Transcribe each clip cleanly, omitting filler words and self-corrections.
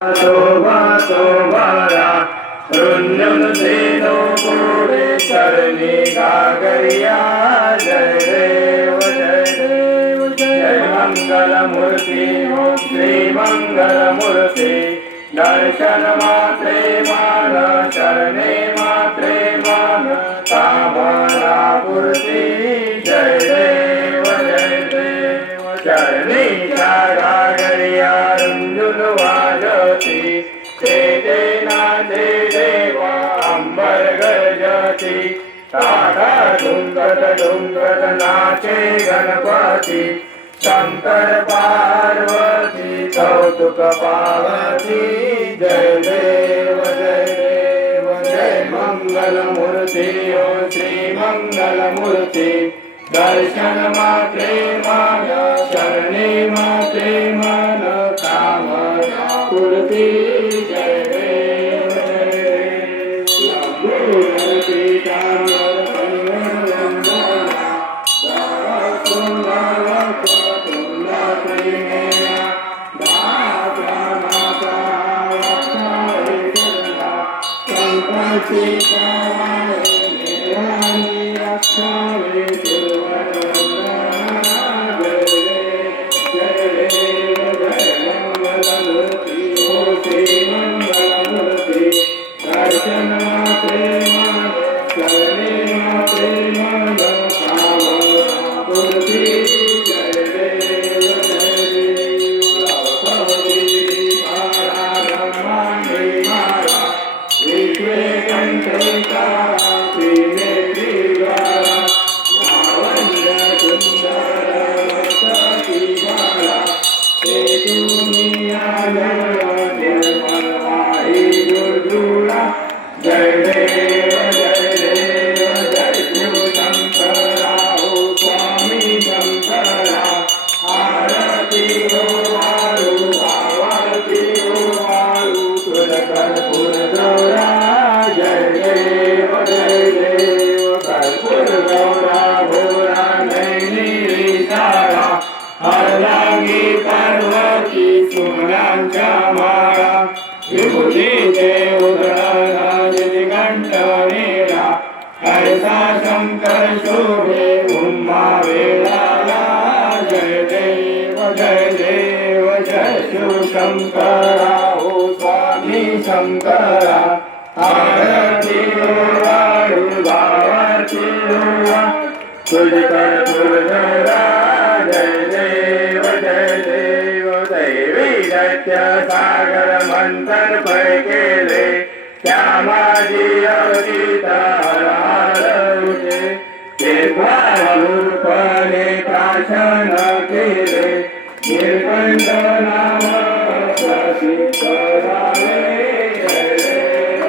शोभा रुन्नुसेनो पूरे चरणी गागरिया जय देव जय मंगल मूर्ति ओम श्री मंगल मूर्ति दर्शन मात्रे मान शरणे मात्रे मान कामना पूर्ति जय देव चरणी गागरिया रुंजुन वाजती ते नादे देवा अंबर गजती ताटा डुंगत नाचे गणपती शंकर पार्वती कौतुक पार्वती जय देव जय मंगल मूर्ति ओम श्री मंगल मूर्ति दर्शन मात्रे मान शरणे मात्रे मान कामना पूर्ति जय देव मूर्ति कामर जय देव जय शिव शंकरा हो स्वामी शंकरा आरती हो वाळू आरती हो वाळू तुझ कर्पूर गौरा जय देव कर्पूर गौरा भोरा नैनी सारा हरलागी पार्वती सोन्यांच्या माळा विभूतीचे उदळा कंठनेला ऐसा शंकर शोभे उम्मा वेळाला जय देव जय शिव शंकरा हो स्वामी शंकरा आरती वाळू भावाची तुझ कर्पूर गौरा जय देव दैवी दैत्य सागर मंतर पै केले त्या माझी अवतीता हरहारते ते रूपने प्राशन केले निर्कंठ नाम प्रसिद्ध झाले जय शिव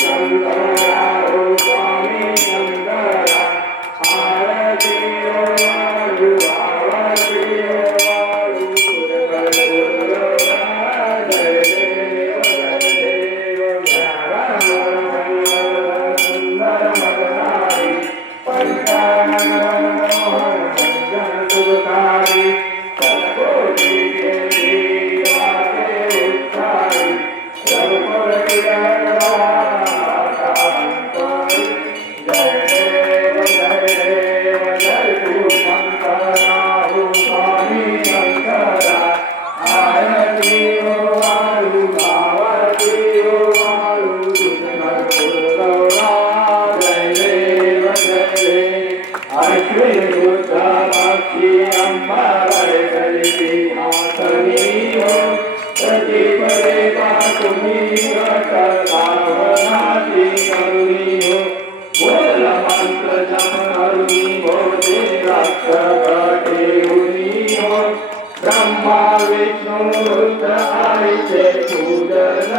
शंकरा हो स्वामी शंकरा आरती हो वाळू आरती हो वाळू तुझ कर्पूर गौरा जय देव ब्रह्मा विष्णु रुद्र आदित्य पूजन